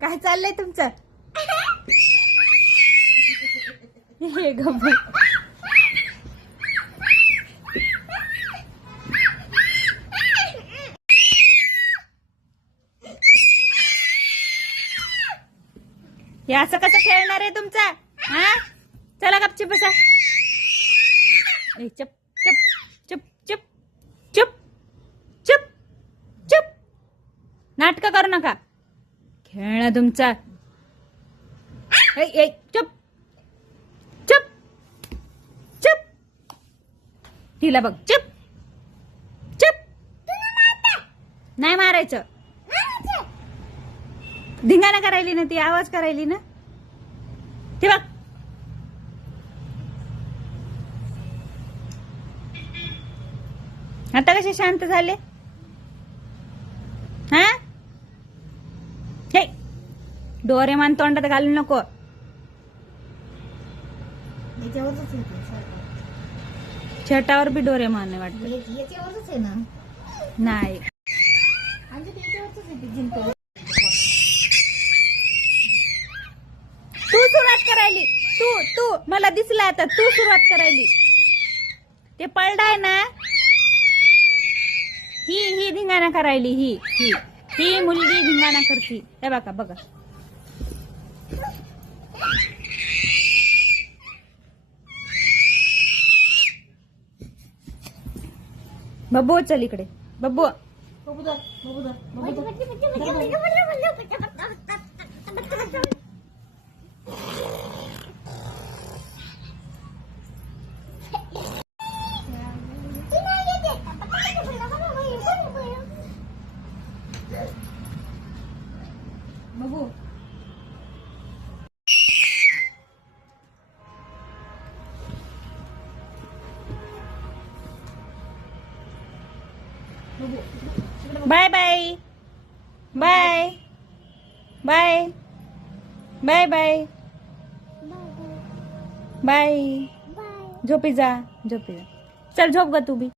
काय चाललंय तुमचं? हे गप्प. हे असं कसं खेळणार आहे तुमचा? हा, चला गपचिप बसा. चप चप चप चप चप चप चप. नाटक करू नका. खेळणं तुमचा. चप चप चप. तिला बघ. चप चप. नाही मारायचं. धिंगाणा करायली ना ती, आवाज करायली ना ती. बघ आता कसे शांत झाले. हा, हे डोरेमॉन तोंडात घालू नको. छटावर बी डोरेमॉन आहे वाटतं. नाही, तू सुरुवात करायली. तू मला दिसला आता. तू सुरुवात करायली. ते पळडाय ना, ही धिंगाणा करायली. ही मुलगी धिंगाणा करती. हे बघा बघा. बब्बू चल इकडे. Babbu Babbu bye bye bye bye bye bye bye. झोपी जा. चल झोप ग तू बी.